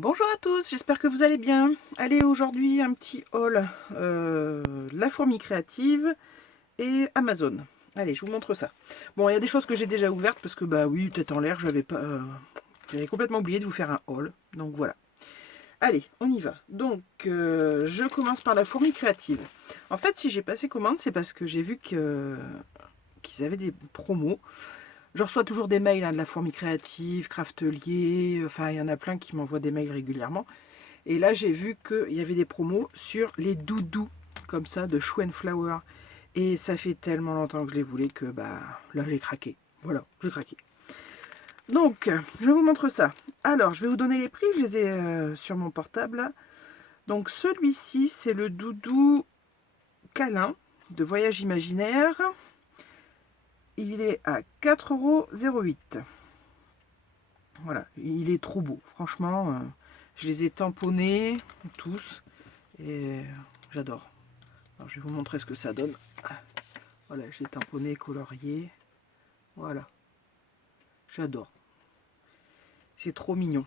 Bonjour à tous, j'espère que vous allez bien. Allez, aujourd'hui un petit haul La Fourmi Créative et Amazon. Allez, je vous montre ça. Bon, il y a des choses que j'ai déjà ouvertes parce que bah oui, tête en l'air, j'avais complètement oublié de vous faire un haul. Donc voilà. Allez, on y va. Donc, je commence par La Fourmi Créative. En fait, si j'ai passé commande, c'est parce que j'ai vu qu'ils avaient des promos. Je reçois toujours des mails de La Fourmi Créative, Craftelier, enfin il y en a plein qui m'envoient des mails régulièrement. Et là, j'ai vu qu'il y avait des promos sur les doudous, comme ça, de Shoe and Flower. Et ça fait tellement longtemps que je les voulais que, bah, là, j'ai craqué. Voilà, j'ai craqué. Donc, je vous montre ça. Alors, je vais vous donner les prix. Je les ai sur mon portable, là. Donc, celui-ci, c'est le doudou câlin de Voyage Imaginaire. Il est à 4,08 €. Voilà, il est trop beau. Franchement, je les ai tamponnés tous. Et j'adore. Alors, je vais vous montrer ce que ça donne. Voilà, j'ai tamponné, colorié. Voilà. J'adore. C'est trop mignon.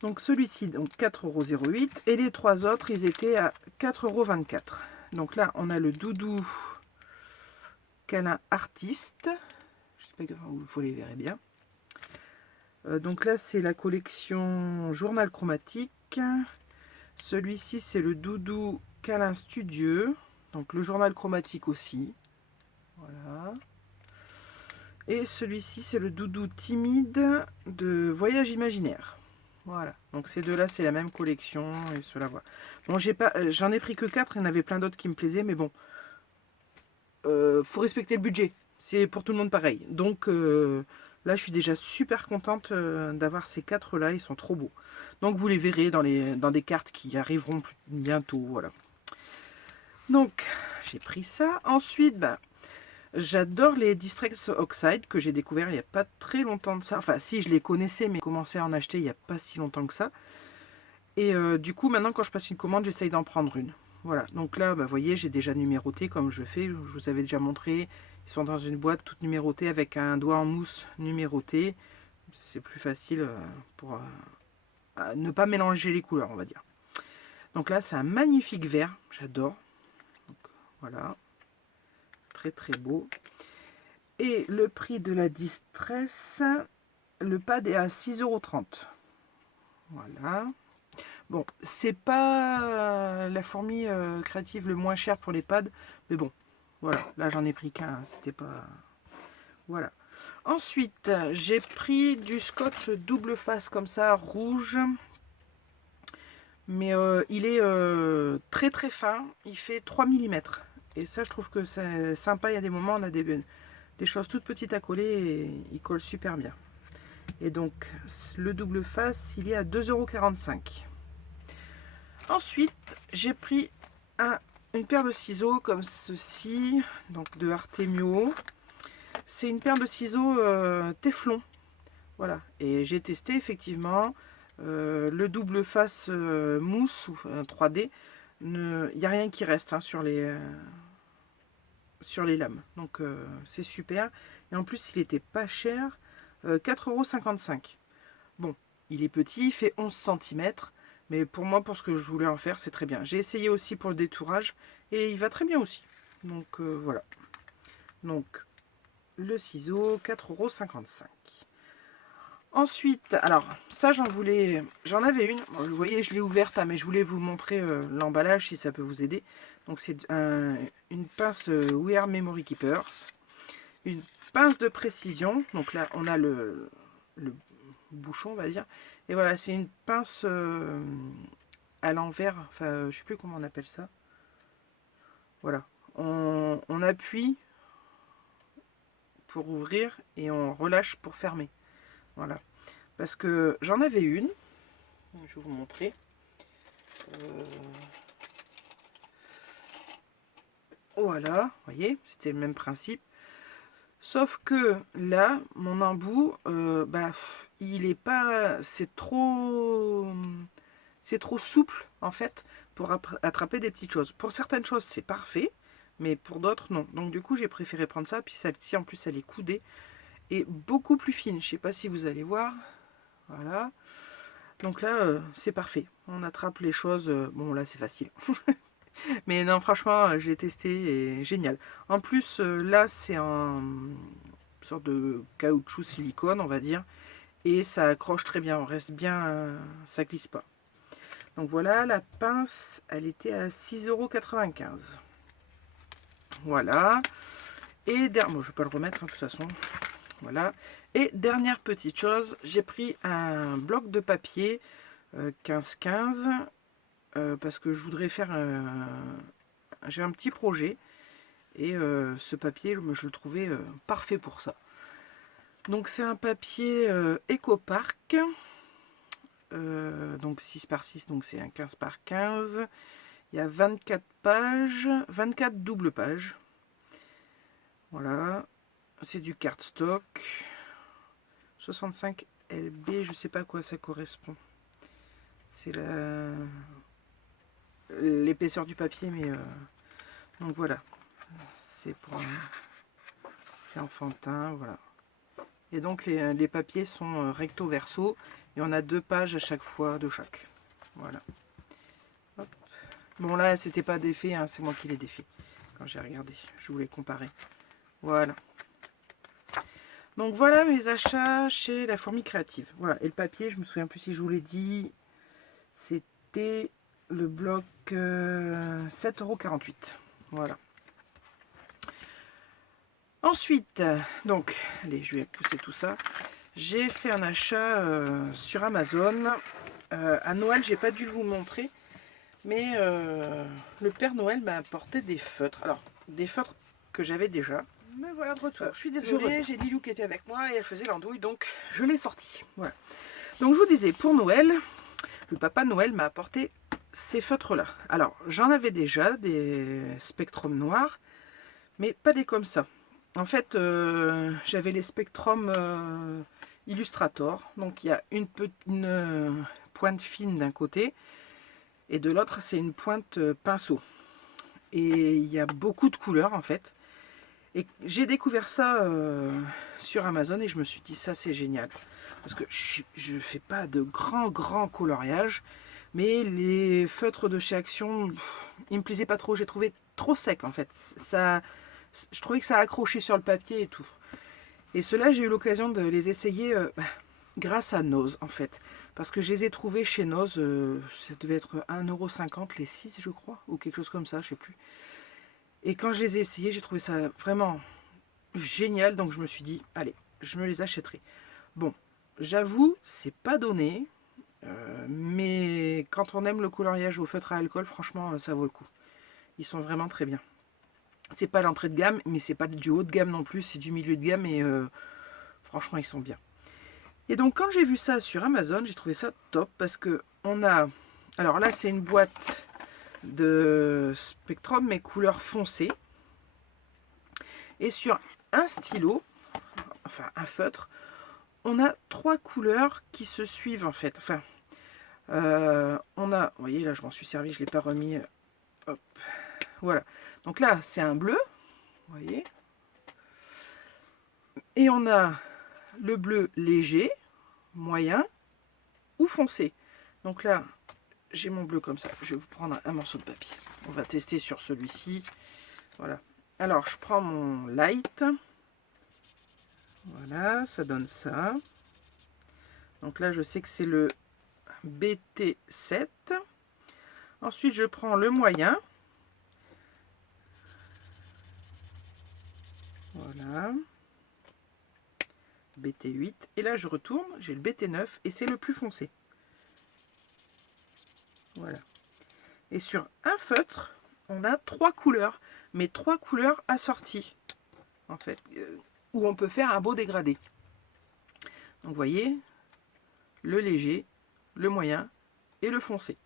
Donc celui-ci, donc 4,08 €. Et les trois autres, ils étaient à 4,24 €. Donc là, on a le doudou câlin artiste. J'espère que vous les verrez bien. Donc là, c'est la collection journal chromatique. Celui-ci, c'est le doudou câlin studieux. Donc le journal chromatique aussi. Voilà. Et celui-ci, c'est le doudou timide de Voyage Imaginaire. Voilà. Donc ces deux-là, c'est la même collection. Et cela, voilà. Bon, j'en ai pris que 4. Il y en avait plein d'autres qui me plaisaient. Mais bon, faut respecter le budget. C'est pour tout le monde pareil. Donc là, je suis déjà super contente d'avoir ces 4-là. Ils sont trop beaux. Donc vous les verrez dans des cartes qui arriveront bientôt. Voilà. Donc, j'ai pris ça. Ensuite, bah, j'adore les Distress Oxide que j'ai découvert il n'y a pas très longtemps de ça. Enfin, si, je les connaissais, mais j'ai commencé à en acheter il n'y a pas si longtemps que ça. Et du coup, maintenant, quand je passe une commande, j'essaye d'en prendre une. Voilà, donc là, bah, vous voyez, j'ai déjà numéroté comme je fais. Je vous avais déjà montré. Ils sont dans une boîte toute numérotée avec un doigt en mousse numéroté. C'est plus facile pour ne pas mélanger les couleurs, on va dire. Donc là, c'est un magnifique vert. J'adore. Voilà. Très, très beau. Et le prix de la Distress, le pad est à 6,30 €. Voilà. Bon, c'est pas la fourmi créative le moins cher pour les pads, mais bon, voilà. Là, j'en ai pris qu'un, c'était pas... Voilà. Ensuite, j'ai pris du scotch double face comme ça, rouge. Mais il est très très fin, il fait 3 mm. Et ça, je trouve que c'est sympa. Il y a des moments, on a des choses toutes petites à coller et il colle super bien. Et donc, le double face, il est à 2,45 €. Ensuite, j'ai pris une paire de ciseaux comme ceci, donc de Artemio. C'est une paire de ciseaux Téflon. Voilà, et j'ai testé effectivement le double face mousse ou 3D. Il n'y a rien qui reste hein, sur les lames. Donc c'est super. Et en plus, il était pas cher. 4,55 €. Bon, il est petit, il fait 11 cm. Mais pour moi, pour ce que je voulais en faire, c'est très bien. J'ai essayé aussi pour le détourage. Et il va très bien aussi. Donc voilà. Donc le ciseau, 4,55 €. Ensuite, alors ça j'en avais une, bon, vous voyez je l'ai ouverte, hein, mais je voulais vous montrer l'emballage si ça peut vous aider. Donc c'est une pince We Are Memory Keepers, une pince de précision, donc là on a le bouchon on va dire, et voilà c'est une pince à l'envers, enfin je sais plus comment on appelle ça, voilà, on appuie pour ouvrir et on relâche pour fermer, voilà. Parce que j'en avais une, je vais vous montrer. Voilà, vous voyez, c'était le même principe. Sauf que là, mon embout, bah, il est pas, c'est trop souple en fait pour attraper des petites choses. Pour certaines choses, c'est parfait, mais pour d'autres, non. Donc du coup, j'ai préféré prendre ça. Puis celle-ci, en plus, elle est coudée et beaucoup plus fine. Je sais pas si vous allez voir. Voilà. Donc là, c'est parfait. On attrape les choses. Bon, là, c'est facile. Mais non, franchement, j'ai testé et génial. En plus, là, c'est en sorte de caoutchouc silicone, on va dire. Et ça accroche très bien. On reste bien, ça glisse pas. Donc voilà, la pince, elle était à 6,95 €. Voilà. Et bon, je vais pas le remettre, hein, de toute façon. Voilà. Et dernière petite chose, j'ai pris un bloc de papier 15-15 parce que je voudrais faire j'ai un petit projet et ce papier, je le trouvais parfait pour ça. Donc c'est un papier Ecopark, donc 6 par 6, donc c'est un 15 par 15. Il y a 24 pages, 24 doubles pages. Voilà, c'est du cardstock. 65 LB, je sais pas à quoi ça correspond. C'est l'épaisseur du papier, mais donc voilà, c'est pour c'est enfantin, voilà. Et donc les papiers sont recto verso et on a 2 pages à chaque fois de chaque. Voilà. Hop. Bon là c'était pas défait, hein, c'est moi qui l'ai défait quand j'ai regardé. Je voulais comparer. Voilà. Donc voilà mes achats chez La Fourmi Créative. Voilà. Et le papier, je me souviens plus si je vous l'ai dit, c'était le bloc 7,48 €. Voilà. Ensuite, donc, allez, je vais pousser tout ça. J'ai fait un achat sur Amazon. À Noël, j'ai pas dû vous le montrer, mais le Père Noël m'a apporté des feutres. Alors, des feutres que j'avais déjà. Mais voilà, de retour. Je suis désolée, j'ai Lilou qui était avec moi et elle faisait l'andouille, donc je l'ai sorti. Voilà. Donc je vous disais, pour Noël, le Papa Noël m'a apporté ces feutres-là. Alors, j'en avais déjà des Spectrum noirs, mais pas des comme ça. En fait, j'avais les Spectrum Illustrator. Donc, il y a une pointe fine d'un côté et de l'autre, c'est une pointe pinceau. Et il y a beaucoup de couleurs, en fait. Et j'ai découvert ça sur Amazon et je me suis dit, ça, c'est génial. Parce que je ne fais pas de grands coloriages. Mais les feutres de chez Action, ils me plaisaient pas trop. J'ai trouvé trop sec, en fait. Je trouvais que ça accrochait sur le papier et tout. Et ceux-là, j'ai eu l'occasion de les essayer grâce à Nose, en fait. Parce que je les ai trouvés chez Nose, ça devait être 1,50 € les 6, je crois, ou quelque chose comme ça, je sais plus. Et quand je les ai essayés, j'ai trouvé ça vraiment génial, donc je me suis dit, allez, je me les achèterai. Bon, j'avoue, c'est pas donné, mais quand on aime le coloriage au feutre à alcool, franchement, ça vaut le coup. Ils sont vraiment très bien. C'est pas l'entrée de gamme, mais c'est pas du haut de gamme non plus, c'est du milieu de gamme et franchement, ils sont bien. Et donc, quand j'ai vu ça sur Amazon, j'ai trouvé ça top parce que on a... Alors là, c'est une boîte de Spectrum, mais couleur foncée. Et sur un stylo, enfin un feutre, on a 3 couleurs qui se suivent en fait. Enfin, on a... Vous voyez, là, je m'en suis servi, je ne l'ai pas remis. Hop, voilà. Donc là, c'est un bleu. Vous voyez. Et on a le bleu léger, moyen ou foncé. Donc là, j'ai mon bleu comme ça. Je vais vous prendre un morceau de papier. On va tester sur celui-ci. Voilà. Alors, je prends mon light. Voilà, ça donne ça. Donc là, je sais que c'est le BT7. Ensuite, je prends le moyen. Voilà. BT8. Et là, je retourne. J'ai le BT9 et c'est le plus foncé. Voilà. Et sur un feutre, on a 3 couleurs. Mais 3 couleurs assorties. En fait, où on peut faire un beau dégradé. Donc, vous voyez, le léger, le moyen et le foncé.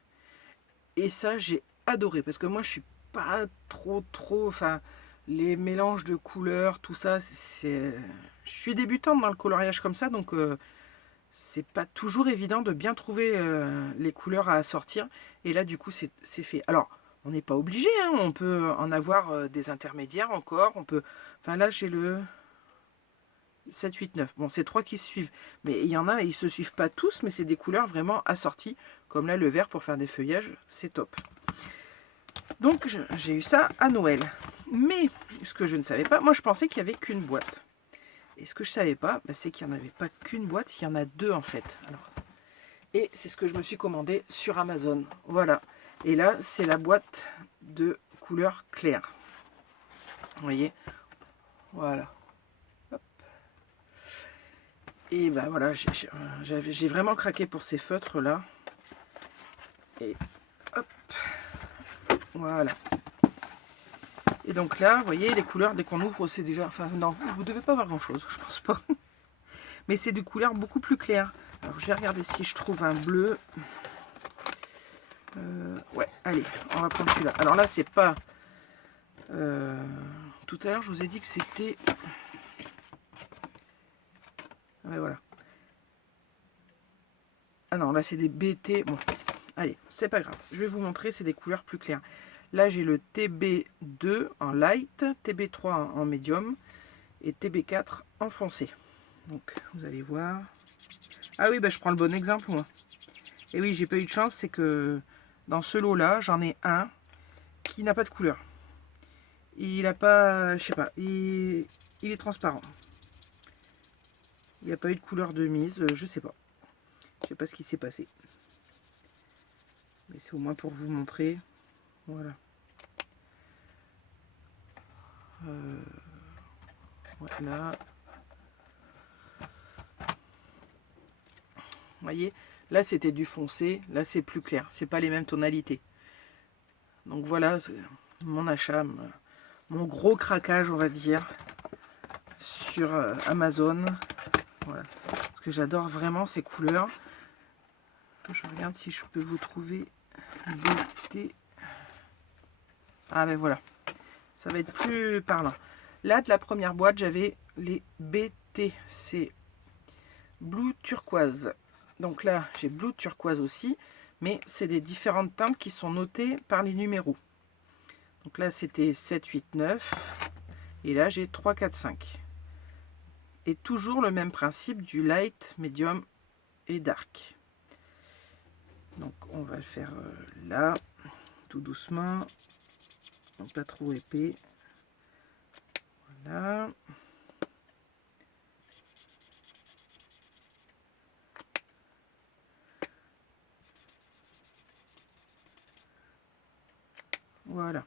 Et ça, j'ai adoré. Parce que moi, je suis pas trop... Enfin, les mélanges de couleurs, tout ça, c'est... Je suis débutante dans le coloriage comme ça, donc c'est pas toujours évident de bien trouver les couleurs à assortir. Et là, du coup, c'est fait. Alors, on n'est pas obligé, hein, on peut en avoir des intermédiaires encore. On peut... Enfin, là, j'ai le 7, 8, 9. Bon, c'est 3 qui se suivent. Mais il y en a, ils se suivent pas tous, mais c'est des couleurs vraiment assorties. Comme là, le vert pour faire des feuillages, c'est top. Donc, j'ai eu ça à Noël. Mais, ce que je ne savais pas, moi je pensais qu'il n'y avait qu'une boîte. Et ce que je ne savais pas, bah, c'est qu'il n'y en avait pas qu'une boîte, il y en a 2 en fait. Alors, et c'est ce que je me suis commandé sur Amazon. Voilà. Et là, c'est la boîte de couleur claire. Vous voyez? Voilà. Hop. Et ben voilà, j'ai vraiment craqué pour ces feutres là. Et hop. Voilà. Et donc là, vous voyez, les couleurs, dès qu'on ouvre, c'est déjà... Enfin, non, vous devez pas voir grand-chose, je pense pas. Mais c'est des couleurs beaucoup plus claires. Alors, je vais regarder si je trouve un bleu. Ouais, allez, on va prendre celui-là. Alors là, c'est pas... tout à l'heure, je vous ai dit que c'était... Ouais, voilà. Ah non, là, c'est des BT. Bon, allez, c'est pas grave. Je vais vous montrer, c'est des couleurs plus claires. Là, j'ai le TB2 en light, TB3 en médium et TB4 en foncé. Donc, vous allez voir. Ah oui, bah, je prends le bon exemple, moi. Et oui, j'ai pas eu de chance, c'est que dans ce lot-là, j'en ai un qui n'a pas de couleur. Il a pas, je sais pas, il est transparent. Il n'y a pas eu de couleur de mise, je sais pas. Je sais pas ce qui s'est passé. Mais c'est au moins pour vous montrer. Voilà. Voilà. Vous voyez, là c'était du foncé, là c'est plus clair. C'est pas les mêmes tonalités. Donc voilà, mon achat, mon gros craquage, on va dire, sur Amazon. Voilà. Parce que j'adore vraiment ces couleurs. Je regarde si je peux vous trouver BT. Ah ben voilà, ça va être plus parlant. Là, de la première boîte, j'avais les BT, c'est Blue Turquoise. Donc là, j'ai Blue Turquoise aussi, mais c'est des différentes teintes qui sont notées par les numéros. Donc là, c'était 7, 8, 9. Et là, j'ai 3, 4, 5. Et toujours le même principe du light, medium et dark. Donc on va le faire là, tout doucement. Donc pas trop épais. Voilà. Voilà.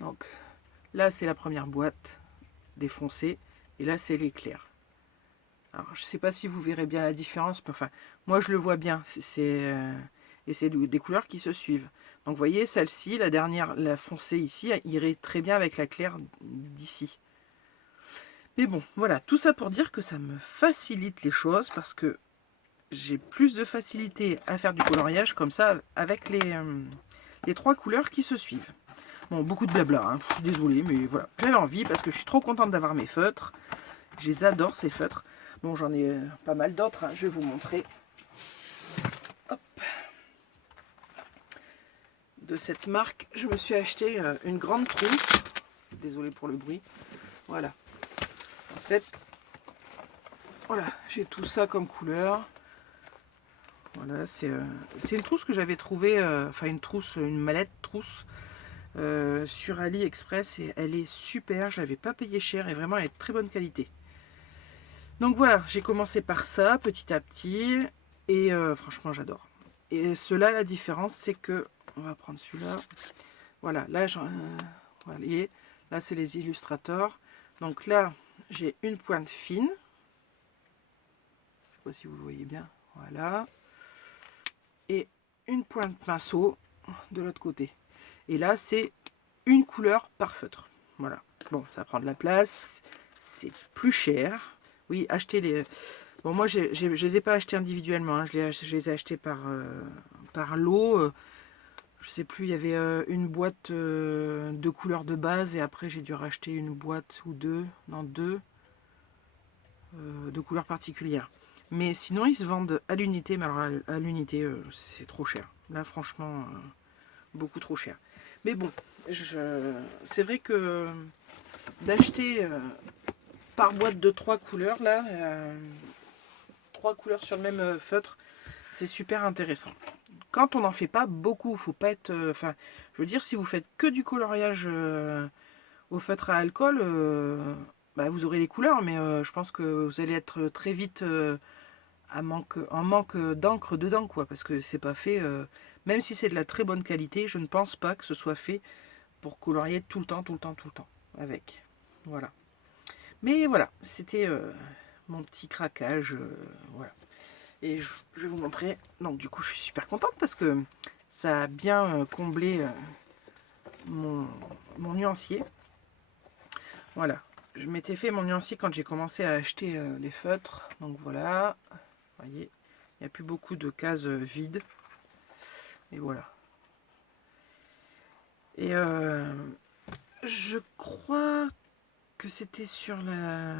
Donc là c'est la première boîte défoncée et là c'est l'éclair. Alors je sais pas si vous verrez bien la différence, mais enfin moi je le vois bien. Et c'est des couleurs qui se suivent. Donc vous voyez celle-ci, la dernière, la foncée ici, irait très bien avec la claire d'ici. Mais bon, voilà, tout ça pour dire que ça me facilite les choses parce que j'ai plus de facilité à faire du coloriage comme ça avec les 3 couleurs qui se suivent. Bon, beaucoup de blabla, hein. Désolé, mais voilà. J'avais envie parce que je suis trop contente d'avoir mes feutres. Je les adore ces feutres. Bon, j'en ai pas mal d'autres, hein. Je vais vous montrer. Hop. De cette marque, je me suis acheté une grande trousse. Désolé pour le bruit. Voilà. En fait, voilà, j'ai tout ça comme couleur. Voilà, c'est une trousse que j'avais trouvée, enfin une mallette trousse sur AliExpress et elle est super. Je l'avais pas payé cher et vraiment elle est de très bonne qualité. Donc voilà, j'ai commencé par ça petit à petit et franchement j'adore. Et cela, la différence, c'est que on va prendre celui-là. Voilà, là, voyez, là c'est les illustrateurs. Donc là, j'ai une pointe fine. Je sais pas si vous le voyez bien. Voilà. Et une pointe pinceau de l'autre côté. Et là, c'est une couleur par feutre. Voilà. Bon, ça prend de la place. C'est plus cher. Oui, acheter les... Bon, moi, je les ai pas achetés individuellement. Hein. Je les ai achetés par lot. Je sais plus, il y avait une boîte de couleurs de base. Et après, j'ai dû racheter une boîte ou deux. Non, deux. De couleurs particulières. Mais sinon, ils se vendent à l'unité. Mais alors, à l'unité, c'est trop cher. Là, franchement, beaucoup trop cher. Mais bon, c'est vrai que d'acheter par boîte de 3 couleurs là. 3 couleurs sur le même feutre. C'est super intéressant. Quand on n'en fait pas beaucoup, faut pas être... Enfin, je veux dire, si vous faites que du coloriage au feutre à alcool, bah, vous aurez les couleurs, mais je pense que vous allez être très vite en manque d'encre dedans, quoi, parce que c'est pas fait... même si c'est de la très bonne qualité, je ne pense pas que ce soit fait pour colorier tout le temps, tout le temps, tout le temps, avec. Voilà. Mais voilà, c'était mon petit craquage, voilà. Et je vais vous montrer. Donc du coup, je suis super contente parce que ça a bien comblé mon nuancier. Voilà. Je m'étais fait mon nuancier quand j'ai commencé à acheter les feutres. Donc voilà. Vous voyez, il n'y a plus beaucoup de cases vides. Et voilà. Et je crois que c'était sur la...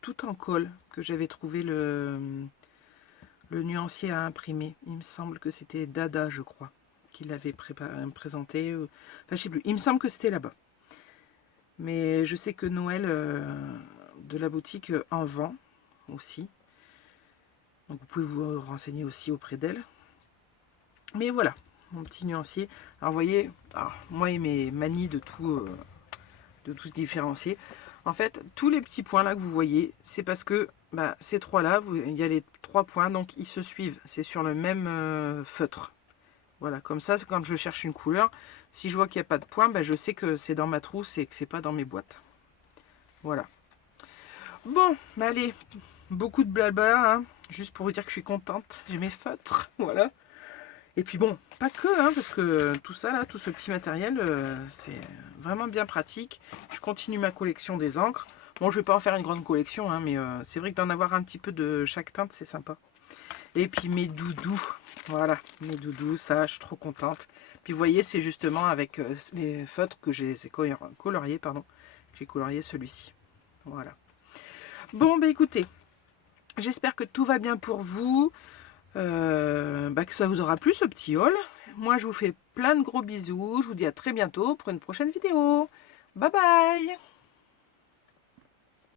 tout en colle que j'avais trouvé le nuancier à imprimer. Il me semble que c'était Dada, je crois, qui l'avait présenté. Enfin, je sais plus. Il me semble que c'était là-bas. Mais je sais que Noël de la boutique en vend aussi. Donc vous pouvez vous renseigner aussi auprès d'elle. Mais voilà, mon petit nuancier. Alors vous voyez, moi et mes manies de tout se différencier. En fait, tous les petits points là que vous voyez, c'est parce que bah, ces trois là, il y a les 3 points, donc ils se suivent. C'est sur le même feutre. Voilà, comme ça, quand je cherche une couleur, si je vois qu'il n'y a pas de points, bah, je sais que c'est dans ma trousse et que c'est pas dans mes boîtes. Voilà. Bon, bah, allez, beaucoup de blabla, hein, juste pour vous dire que je suis contente. J'ai mes feutres, voilà. Et puis bon, pas que, hein, parce que tout ça là, tout ce petit matériel, c'est vraiment bien pratique. Je continue ma collection des encres. Bon, je vais pas en faire une grande collection, hein, mais c'est vrai que d'en avoir un petit peu de chaque teinte, c'est sympa. Et puis mes doudous, voilà, mes doudous, ça, je suis trop contente. Puis vous voyez, c'est justement avec les feutres que j'ai colorié, pardon, j'ai colorié celui-ci. Voilà. Bon, bah écoutez, j'espère que tout va bien pour vous. Que ça vous aura plu ce petit haul. Moi je vous fais plein de gros bisous. Je vous dis à très bientôt pour une prochaine vidéo. Bye bye.